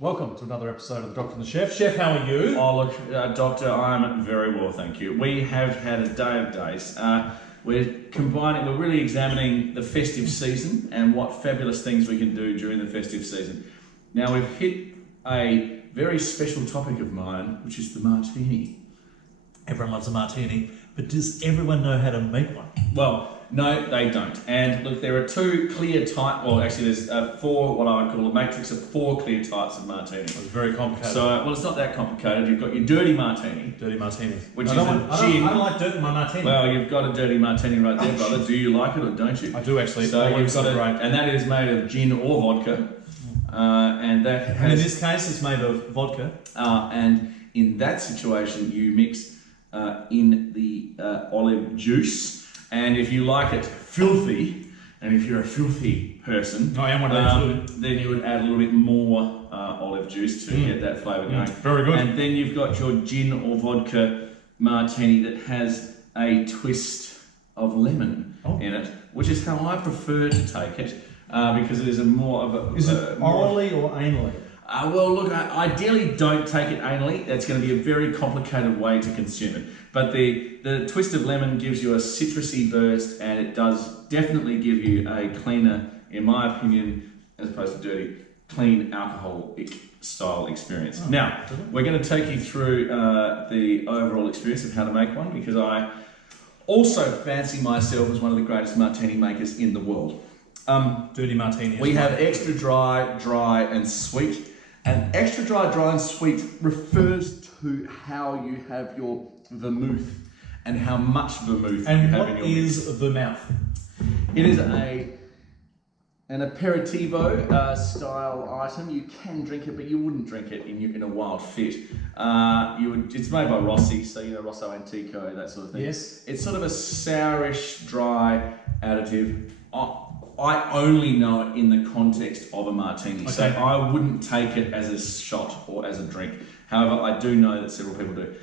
Welcome to another episode of The Doctor and the Chef. Chef, how are you? Oh look, Doctor, I'm very well, thank you. We have had a day of days. We're really examining the festive season and what fabulous things we can do during the festive season. Now we've hit a very special topic of mine, which is the martini. Everyone loves a martini, but does everyone know how to make one? Well, no, they don't. And look, there are two clear types. Well, actually, there's four, what I would call a matrix of four clear types of martini. It's very complicated. So, well, it's not that complicated. You've got your dirty martini. Dirty martini. Which I don't like dirt in my martini. Well, you've got a dirty martini right there, brother. Do you like it or don't you? I do actually. So you've got and that is made of gin or vodka. And in this case, it's made of vodka. And in that situation, you mix in the olive juice. And if you like it filthy, and if you're a filthy person, I am one of those. then you would add a little bit more olive juice to get that flavour going. Very good. And then you've got your gin or vodka martini that has a twist of lemon in it, which is how I prefer to take it because it is a more of a... Is it orally or anally? Well, look, ideally don't take it anally. That's going to be a very complicated way to consume it. But the twist of lemon gives you a citrusy burst, and it does definitely give you a cleaner, in my opinion, as opposed to dirty, clean alcoholic style experience. Now, we're going to take you through the overall experience of how to make one, because I also fancy myself as one of the greatest martini makers in the world. Dirty martini. We have extra dry, and sweet. And extra dry, and sweet refers to how you have your vermouth and how much vermouth you have in your mix. And what is vermouth? It is an aperitivo style item. You can drink it, but you wouldn't drink it in a wild fit. It's made by Rossi, so you know Rosso Antico, that sort of thing. Yes. It's sort of a sourish, dry additive. I only know it in the context of a martini, so I wouldn't take it as a shot or as a drink. However, I do know that several people do.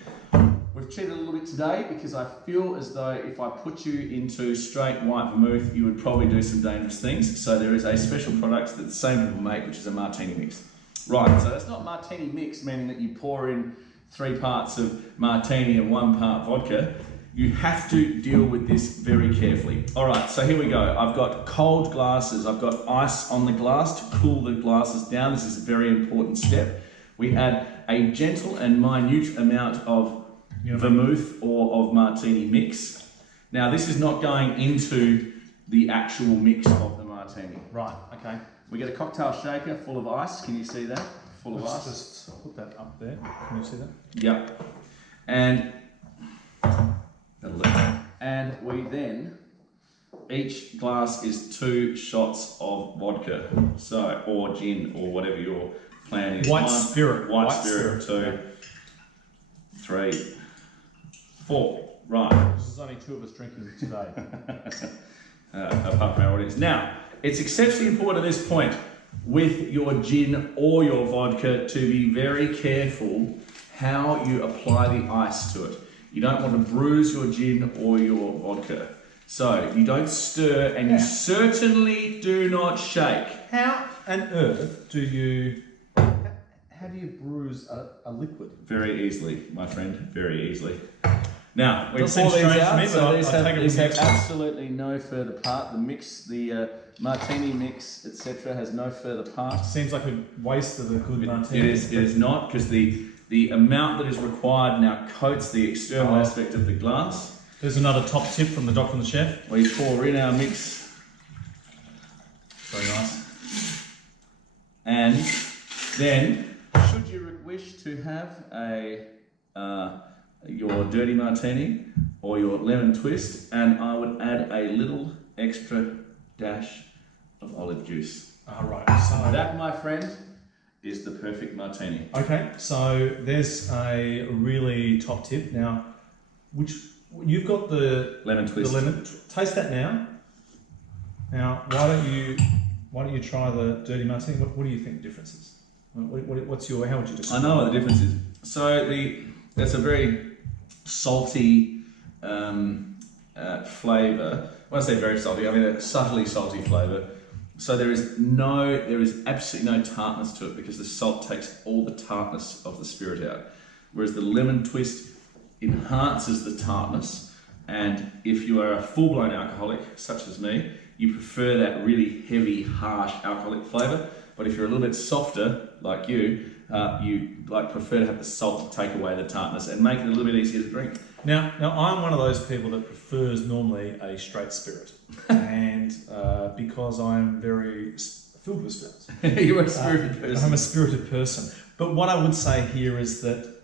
We've cheated a little bit today because I feel as though if I put you into straight white vermouth, you would probably do some dangerous things. So there is a special product that the same people make, which is a martini mix. Right, so that's not martini mix, meaning that you pour in 3 parts of martini and 1 part vodka. You have to deal with this very carefully. All right, so here we go. I've got cold glasses. I've got ice on the glass to cool the glasses down. This is a very important step. We add a gentle and minute amount of vermouth or of martini mix. Now, this is not going into the actual mix of the martini. Right, okay. We get a cocktail shaker full of ice. Can you see that? Full of ice. Just put that up there. Can you see that? Yep. And we then, each glass is 2 shots of vodka, or gin, or whatever your plan is. White spirit. 2, 3, 4. Right. This is only 2 of us drinking today. Apart from our audience. Now, it's exceptionally important at this point with your gin or your vodka to be very careful how you apply the ice to it. You don't want to bruise your gin or your vodka. So you don't stir, and you certainly do not shake. How on earth do you bruise a liquid? Very easily, my friend, very easily. Now, we Does pour seem these strange to out, me, so but these have absolutely no further part. The mix, the martini mix, etc., has no further part. Seems like a waste of a good martini. It is not, because the amount that is required now coats the external aspect of the glass. There's another top tip from the Doctor and the Chef. We pour in our mix. Very nice. And then, should you wish to have your dirty martini or your lemon twist, and I would add a little extra dash of olive juice. Right. So That, my friend, is the perfect martini. Okay, so there's a really top tip. Now, you've got the Lemon twist. The lemon. Taste that now. Now, why don't you try the dirty martini? What do you think the difference is? How would you describe? I know what the difference is. So that's a very salty flavour. When I say very salty, I mean a subtly salty flavour. So there is absolutely no tartness to it because the salt takes all the tartness of the spirit out. Whereas the lemon twist enhances the tartness. And if you are a full-blown alcoholic, such as me, you prefer that really heavy, harsh alcoholic flavour. But if you're a little bit softer, like you prefer to have the salt to take away the tartness and make it a little bit easier to drink. Now I'm one of those people that prefers normally a straight spirit, and because I'm very filled with spirits. You're a spirited person. I'm a spirited person. But what I would say here is that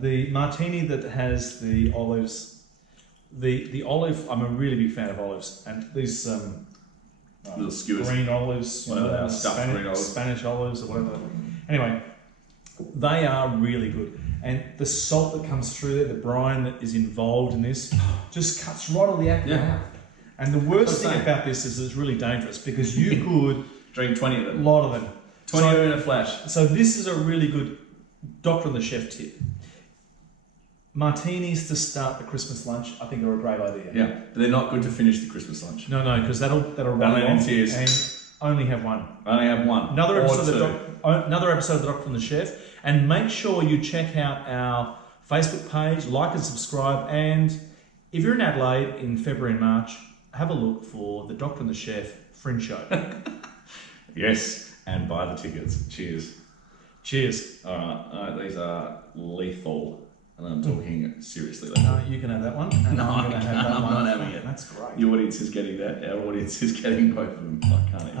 the martini that has the olives, the olive, I'm a really big fan of olives, and these little skewers, green olives, whatever they are, stuffed green olives, Spanish olives, or whatever. Anyway, they are really good. And the salt that comes through there, the brine that is involved in this, just cuts right all the acid out. And the worst thing about this is it's really dangerous because you could drink 20 of them. A lot of them. 20 of them in a flash. So this is a really good Doctor and the Chef tip. Martinis to start the Christmas lunch, I think, are a great idea. Yeah, but they're not good to finish the Christmas lunch. No, because that'll run off and only have one. Only have one. Another episode of the Doctor and the Chef. And make sure you check out our Facebook page, like and subscribe. And if you're in Adelaide in February and March, have a look for the Doctor and the Chef Fringe Show. Yes, and buy the tickets. Cheers. Cheers. All right, these are lethal. And I'm talking seriously. No, you can have that one. And No, I'm not having it. That's great. Your audience is getting that. Our audience is getting both of them. I can't even.